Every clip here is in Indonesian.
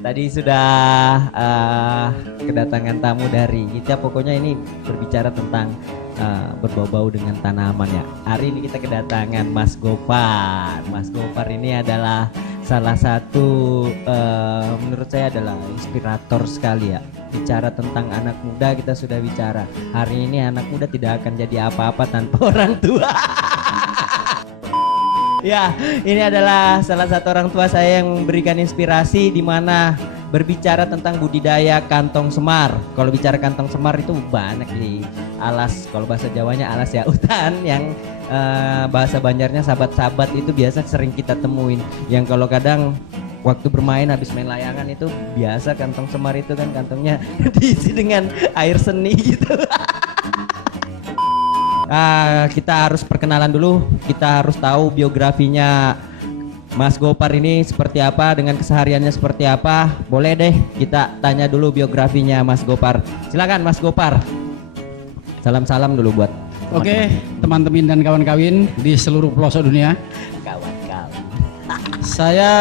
Tadi sudah kedatangan tamu dari kita. Pokoknya ini berbicara tentang berbau-bau dengan tanaman ya. Hari ini kita kedatangan Mas Gopar. Mas Gopar ini adalah salah satu menurut saya adalah inspirator sekali ya. Bicara tentang anak muda kita sudah bicara. Hari ini anak muda tidak akan jadi apa-apa tanpa orang tua. Ya, ini adalah salah satu orang tua saya yang memberikan inspirasi di mana berbicara tentang budidaya kantong semar. Kalau bicara kantong semar itu banyak di alas, kalau bahasa Jawanya alas ya hutan, yang bahasa Banjarnya sahabat-sahabat itu biasa sering kita temuin. Yang kalau kadang waktu bermain habis main layangan itu biasa kantong semar itu kan kantongnya diisi dengan air seni gitu. Kita harus perkenalan dulu, kita harus tahu biografinya Mas Gopar ini seperti apa, dengan kesehariannya seperti apa. Boleh deh kita tanya dulu biografinya Mas Gopar. Silakan Mas Gopar. Salam-salam dulu buat Oke, teman-teman dan kawan-kawan di seluruh pelosok dunia. Kawan-kawan. Saya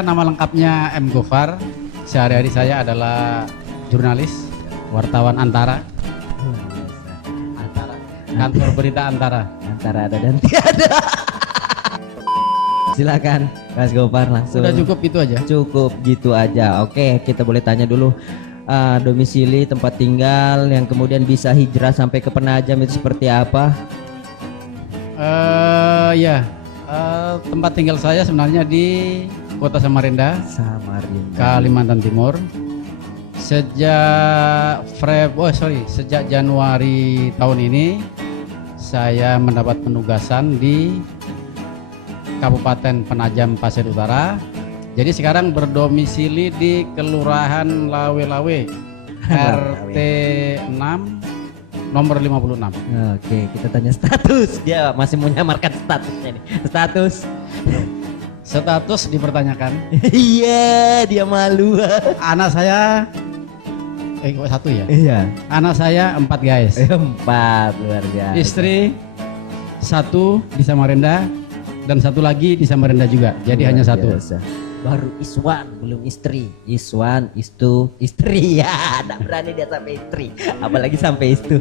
nama lengkapnya M. Gopar. Sehari-hari saya adalah jurnalis, wartawan Antara. Kantor berita Antara. Antara ada dan tiada. Silakan Mas Gopar langsung. Udah cukup itu aja. Cukup gitu aja. Oke, kita boleh tanya dulu domisili, tempat tinggal, yang kemudian bisa hijrah sampai ke Penajam itu seperti apa? Tempat tinggal saya sebenarnya di Kota Samarinda, Kalimantan Timur. Sejak Januari tahun ini saya mendapat penugasan di Kabupaten Penajam Pasir Utara. Jadi sekarang berdomisili di Kelurahan Lawe-Lawe, RT 6 nomor 56. Oke, kita tanya status. Dia masih mau nyamarkan statusnya nih. Status dipertanyakan. Iya, dia malu. Anak saya kok satu ya? Iya. Anak saya 4 guys. 4, luar biasa. Istri 1 di Samarinda dan 1 lagi di Samarinda juga. Jadi hanya 1. Baru Iswan, belum istri. Iswan, istu, istri ya. Tidak berani dia sampai istri, apalagi sampai istu.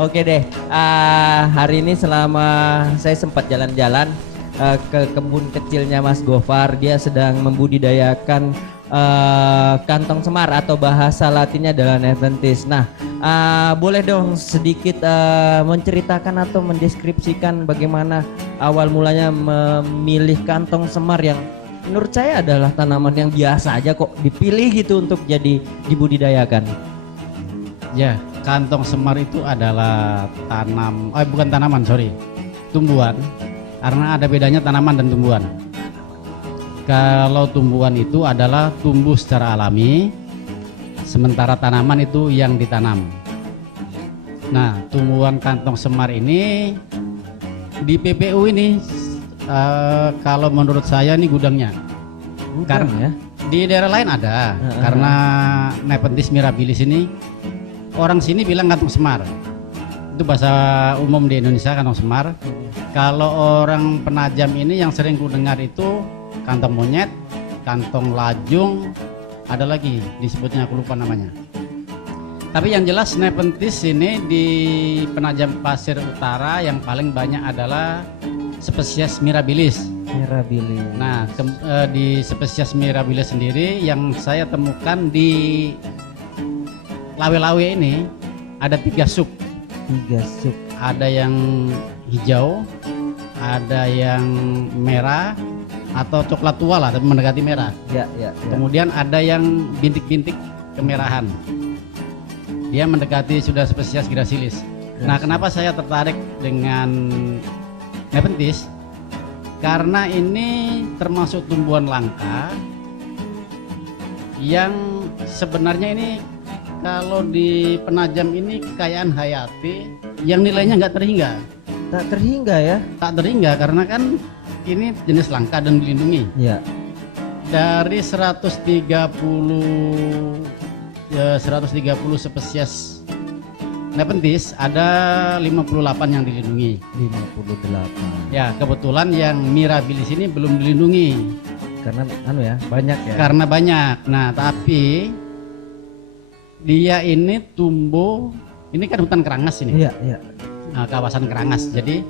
Oke deh. Hari ini selama saya sempat jalan-jalan ke kebun kecilnya Mas Gopar, dia sedang membudidayakan kantong semar atau bahasa latinnya adalah Nepenthes. Nah, boleh dong sedikit menceritakan atau mendeskripsikan bagaimana awal mulanya memilih kantong semar yang menurut saya adalah tanaman yang biasa aja kok dipilih gitu untuk jadi dibudidayakan. Ya, kantong semar itu adalah tumbuhan. Karena ada bedanya tanaman dan tumbuhan. Kalau tumbuhan itu adalah tumbuh secara alami, sementara tanaman itu yang ditanam. Nah, tumbuhan kantong semar ini di PPU ini kalau menurut saya ini gudangnya. Karena ya? Di daerah lain ada, karena Nepenthes mirabilis ini orang sini bilang kantong semar. Itu bahasa umum di Indonesia, kantong semar. Kalau orang Penajam ini yang sering ku dengar itu kantong monyet, kantong lajung, ada lagi disebutnya aku lupa namanya. Tapi yang jelas Nepenthes ini di Penajam Pasir Utara yang paling banyak adalah spesies mirabilis. Nah, di spesies mirabilis sendiri yang saya temukan di Lawe-Lawe ini ada 3 sub. Ada yang hijau, ada yang merah atau coklat tua lah, tapi mendekati merah. Ya. Kemudian ada yang bintik-bintik kemerahan. Dia mendekati sudah spesies gracilis. Nah, kenapa saya tertarik dengan Nepenthes? Karena ini termasuk tumbuhan langka yang sebenarnya ini kalau di Penajam ini kekayaan hayati yang nilainya nggak terhingga. Tak terhingga ya? Tak terhingga karena kan ini jenis langka dan dilindungi. Ya. Dari 130 spesies Nepenthes ada 58 yang dilindungi. 58. Ya, kebetulan yang mirabilis ini belum dilindungi. Karena anu ya, banyak ya. Karena banyak. Nah, tapi dia ini tumbuh, ini kan hutan Kerangas ini. Iya, iya. Nah, kawasan Kerangas. Jadi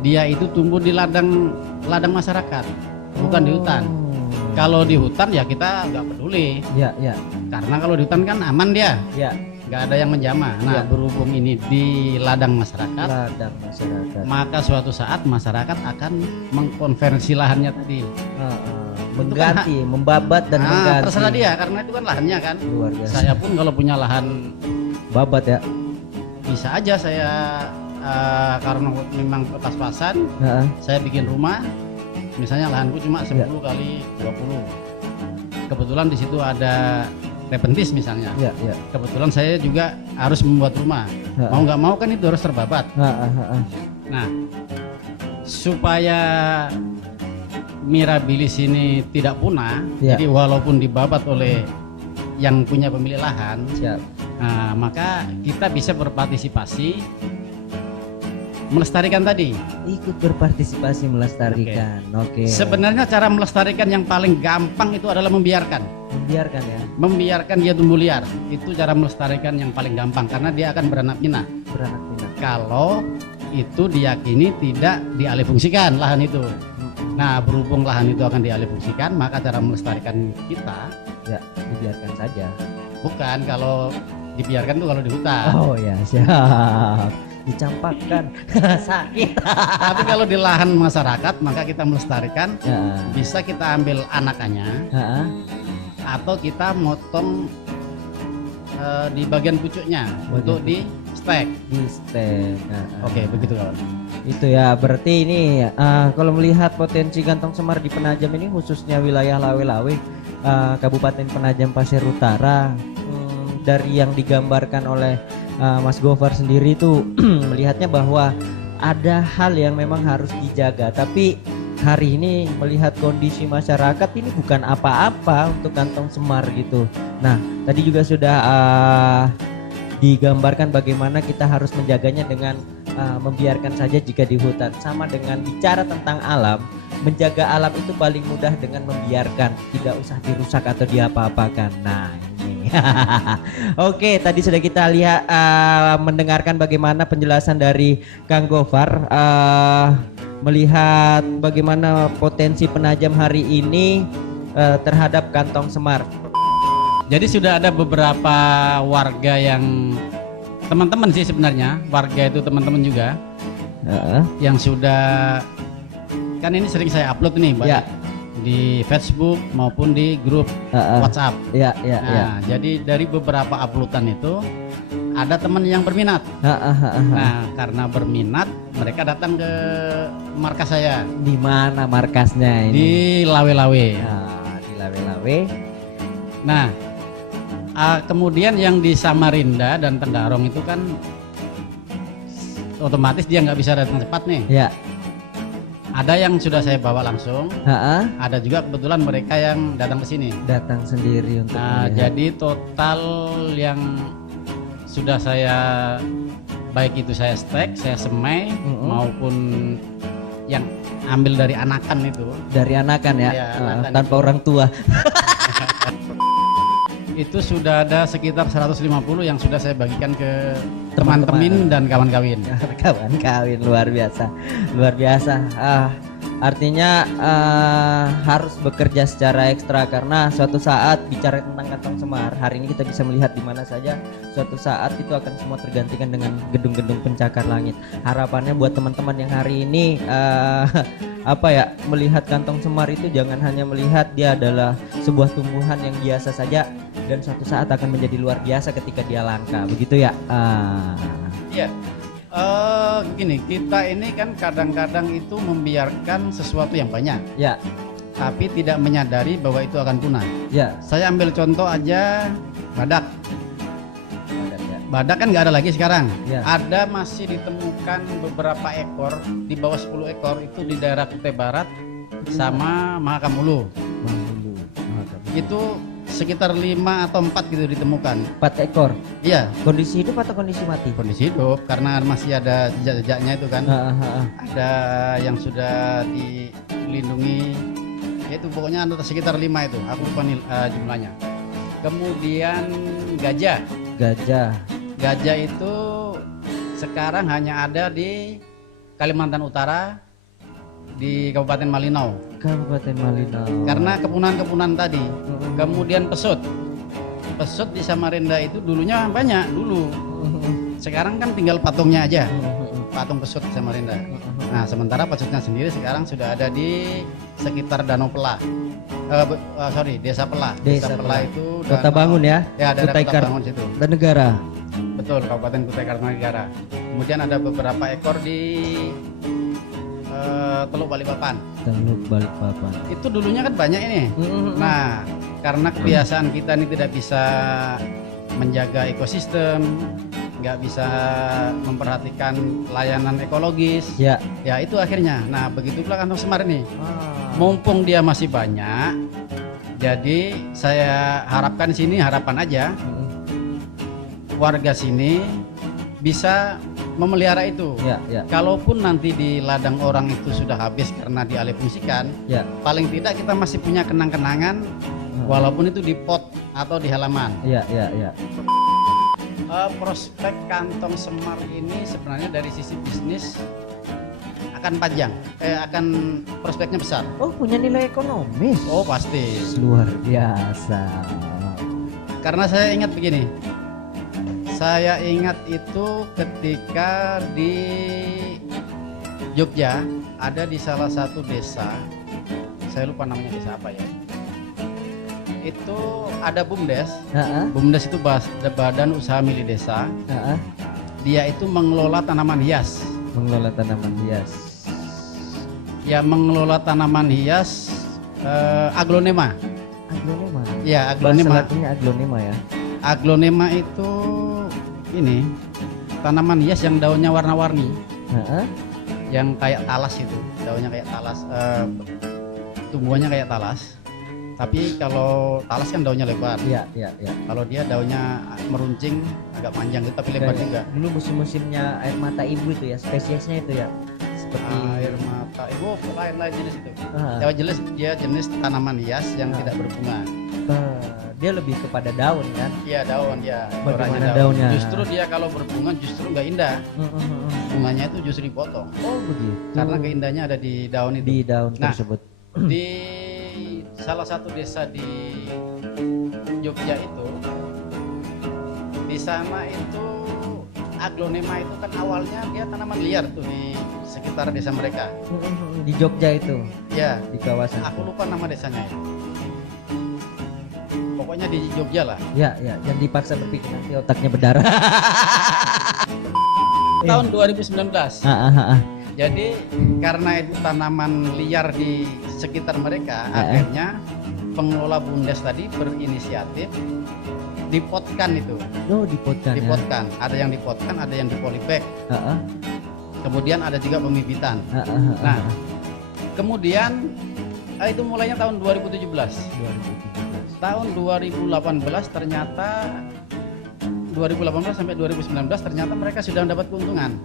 dia itu tumbuh di ladang masyarakat, bukan di hutan. Kalau di hutan ya kita nggak peduli. Iya, iya. Karena kalau di hutan kan aman dia, Iya. nggak ada yang menjamah. Nah, Iya. berhubung ini di ladang masyarakat, Ladang masyarakat. maka suatu saat masyarakat akan mengkonversi lahannya tadi. Mengganti, membabat dan mengganti. Terserah dia, karena itu kan lahannya kan. Luar biasa. Saya pun kalau punya lahan Babat ya. bisa aja saya karena memang pas-pasan, Heeh. saya bikin rumah. Misalnya lahanku cuma 10 kali 20. Kebetulan di situ ada repentis misalnya. Iya, iya. Kebetulan saya juga harus membuat rumah. Heeh. Mau nggak mau kan itu harus terbabat. Heeh, heeh. Nah, supaya mirabilis ini tidak punah, Ya. jadi walaupun dibabat oleh yang punya pemilik lahan, Siap. nah, maka kita bisa berpartisipasi melestarikan tadi. Ikut berpartisipasi melestarikan. Oke. Sebenarnya cara melestarikan yang paling gampang itu adalah membiarkan. Membiarkan ya. Membiarkan dia tumbuh liar. Itu cara melestarikan yang paling gampang karena dia akan beranak pinak. Beranak pinak. Kalau itu diyakini tidak dialihfungsikan lahan itu. Nah, berhubung lahan itu akan dialihfungsikan, maka cara melestarikan kita Ya, dibiarkan saja. bukan kalau dibiarkan tuh kalau di hutan. Oh ya, siap. Dicampakkan. Sakit. Tapi kalau di lahan masyarakat, maka kita melestarikan. Ya. Bisa kita ambil anakannya Heeh. atau kita motong di bagian pucuknya untuk di stek. Di stek. Oke, begitu kawan. Itu ya, berarti ini kalau melihat potensi Kantong Semar di Penajam ini khususnya wilayah Lawe-Lawe, Kabupaten Penajam Pasir Utara, dari yang digambarkan oleh Mas Gofar sendiri itu melihatnya bahwa ada hal yang memang harus dijaga, tapi hari ini melihat kondisi masyarakat ini bukan apa-apa untuk Kantong Semar gitu. Nah, tadi juga sudah digambarkan bagaimana kita harus menjaganya dengan membiarkan saja jika di hutan. Sama dengan bicara tentang alam, menjaga alam itu paling mudah dengan membiarkan, tidak usah dirusak atau diapa-apakan. Nah ini oke, tadi sudah kita lihat mendengarkan bagaimana penjelasan dari Kang Gofar, melihat bagaimana potensi Penajam hari ini terhadap Kantong Semar. Jadi sudah ada beberapa warga yang teman-teman sih sebenarnya, warga itu teman-teman juga yang sudah, kan ini sering saya upload nih baik Ya. di Facebook maupun di grup WhatsApp. Ya, ya, ya. Nah, jadi dari beberapa uploadan itu ada teman yang berminat. Nah, karena berminat mereka datang ke markas saya Di mana markasnya ini? di Lawe-Lawe. Di Lawe-Lawe. Nah, kemudian yang di Samarinda dan Tenggarong itu kan otomatis dia nggak bisa datang cepat nih. Ya. Ada yang sudah saya bawa langsung, ada juga kebetulan mereka yang datang ke sini. Datang sendiri untuk Nah, melihat. jadi total yang sudah saya, baik itu saya stek, saya semai, maupun yang ambil dari anakan itu. Dari anakan ya, Iya, anakan tanpa orang tua. Itu sudah ada sekitar 150 yang sudah saya bagikan ke Teman-teman. teman-teman dan kawan-kawan. Kawan kawin luar biasa, luar biasa. Artinya harus bekerja secara ekstra karena suatu saat bicara tentang Kantong Semar, hari ini kita bisa melihat di mana saja. Suatu saat itu akan semua tergantikan dengan gedung-gedung pencakar langit. Harapannya buat teman-teman yang hari ini melihat Kantong Semar itu jangan hanya melihat dia adalah sebuah tumbuhan yang biasa saja dan suatu saat akan menjadi luar biasa ketika dia langka, begitu ya. Iya. Gini, kita ini kan kadang-kadang itu membiarkan sesuatu yang banyak, Ya, tapi tidak menyadari bahwa itu akan punah. ya. Saya ambil contoh aja badak. Ya. Badak kan nggak ada lagi sekarang. Ya. Ada masih ditemukan beberapa ekor, di bawah 10 ekor itu di daerah Kutai Barat sama Mahakam Hulu. Itu sekitar 5 atau 4 gitu ditemukan. 4 ekor. Iya, Kondisi hidup atau kondisi mati? kondisi hidup karena masih ada jejak-jejaknya itu kan. Ada yang sudah dilindungi Itu pokoknya ada sekitar 5 itu, aku lupa jumlahnya. Kemudian gajah. Gajah. Gajah itu sekarang hanya ada di Kalimantan Utara, di Kabupaten Malinau. Kabupaten Malinau. Karena kepunan-kepunan tadi. Kemudian pesut. Pesut di Samarinda itu dulunya banyak dulu. Sekarang kan tinggal patungnya aja. Patung pesut di Samarinda. Nah, sementara pesutnya sendiri sekarang sudah ada di sekitar Danau Pelah. Desa Pelah. Desa Pelah Pelah. itu Kota Bangun ya. Ya, ada Kutai Kota Bangun situ. Dan negara. Betul, Kabupaten Kutai Kartanegara. Kemudian ada beberapa ekor di Teluk Balikpapan. Teluk Balikpapan. Itu dulunya kan banyak ini. Nah, karena kebiasaan kita ini tidak bisa menjaga ekosistem, nggak bisa memperhatikan layanan ekologis, Ya. ya itu akhirnya. Nah, begitu pula Kantong Semar ini. Mumpung dia masih banyak, jadi saya harapkan di sini, harapan aja warga sini bisa memelihara itu. Ya, ya. Kalaupun nanti di ladang orang itu sudah habis karena dialihfungsikan, Ya. paling tidak kita masih punya kenang-kenangan, walaupun itu di pot atau di halaman. Ya, ya, ya. Prospek Kantong Semar ini sebenarnya dari sisi bisnis akan panjang, akan prospeknya besar. Oh, punya nilai ekonomis. Oh pasti. Luar biasa. Karena saya ingat begini, saya ingat itu ketika di Jogja ada di salah satu desa, saya lupa namanya desa apa ya. Itu ada BUMDes. BUMDes itu badan usaha milik desa. Dia itu mengelola tanaman hias. Mengelola tanaman hias. Ya, mengelola tanaman hias aglonema. Aglonema. Ya, aglonema. Bahasa Latinnya aglonema ya. Aglonema itu ini tanaman hias yang daunnya warna-warni. Yang kayak talas itu, daunnya kayak talas, tumbuhannya kayak talas. Tapi kalau talas kan daunnya lebar. Iya, iya, iya. Kalau dia daunnya meruncing, agak panjang gitu, tapi lebar juga. Dulu musim-musimnya air mata ibu itu ya, spesiesnya itu ya. Seperti Air mata ibu, lain-lain jenis itu. Ya, jelas dia jenis tanaman hias yang tidak berbunga. Dia lebih kepada daun kan? Iya, daun dia. Bagaimana daunnya? Justru dia kalau berbunga justru nggak indah. Bunganya itu justru dipotong. Oh begitu. Karena keindahannya ada di daun itu. Di daun Nah, tersebut. Di salah satu desa di Jogja itu, di sana itu aglonema itu kan awalnya dia tanaman liar tuh di sekitar desa mereka. Di Jogja itu. Ya, di kawasan. Aku lupa nama desanya itu. Pokoknya di Jogja lah. Ya, ya, yang dipaksa berpikir nanti otaknya berdarah. Tahun 2019. Jadi karena itu tanaman liar di sekitar mereka, akhirnya pengelola BUMDes tadi berinisiatif dipotkan itu. Oh, dipotkan. Dipotkan. Ya? Ada yang dipotkan, ada yang dipolybag. Kemudian ada juga pembibitan. Nah, kemudian itu mulainya tahun 2017. Tahun 2018 ternyata 2018 sampai 2019 ternyata mereka sudah mendapat keuntungan.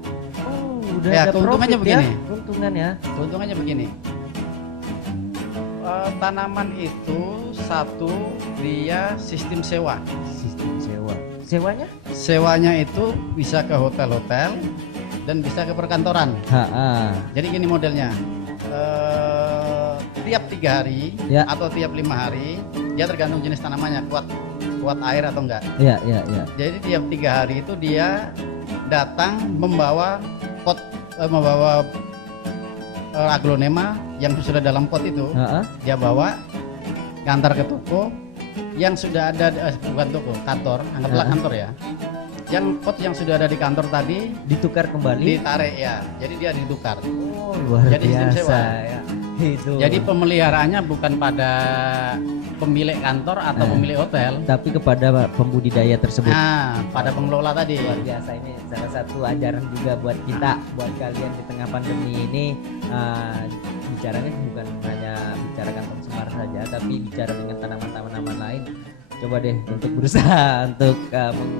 Udah ya, ada keuntungannya begini. Ya? Keuntungan ya. Keuntungannya begini. Tanaman itu satu dia sistem sewa. Sistem sewa. Sewanya? Sewanya itu bisa ke hotel-hotel dan bisa ke perkantoran. Jadi gini modelnya. Tiap 3 hari ya, atau tiap 5 hari, dia tergantung jenis tanamannya kuat air atau enggak. Iya, iya, iya. Jadi tiap 3 hari itu dia datang membawa pot, membawa aglonema yang sudah dalam pot itu. Dia bawa ngantar ke toko yang sudah ada, bukan toko, kantor, anggaplah kantor ya. Yang pot yang sudah ada di kantor tadi ditukar kembali, ditarik ya. Jadi dia ditukar. Oh, luar jadi biasa ya. Itu. Jadi pemeliharaannya bukan pada pemilik kantor atau pemilik hotel, tapi kepada pembudidaya tersebut. Nah, pada pengelola tadi. Luar biasa, ini salah satu ajaran juga buat kita, buat kalian di tengah pandemi ini. Bicaranya bukan hanya bicara Kantong Semar saja, tapi bicara dengan tanaman-tanaman lain. coba deh untuk berusaha untuk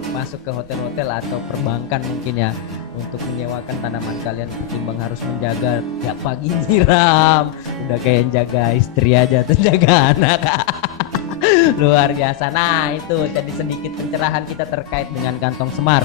masuk ke hotel-hotel atau perbankan mungkin ya, untuk menyewakan tanaman kalian ketimbang harus menjaga tiap pagi nyiram, udah kayak jaga istri aja atau jaga anak. Luar biasa. Nah itu jadi sedikit pencerahan kita terkait dengan kantong semar.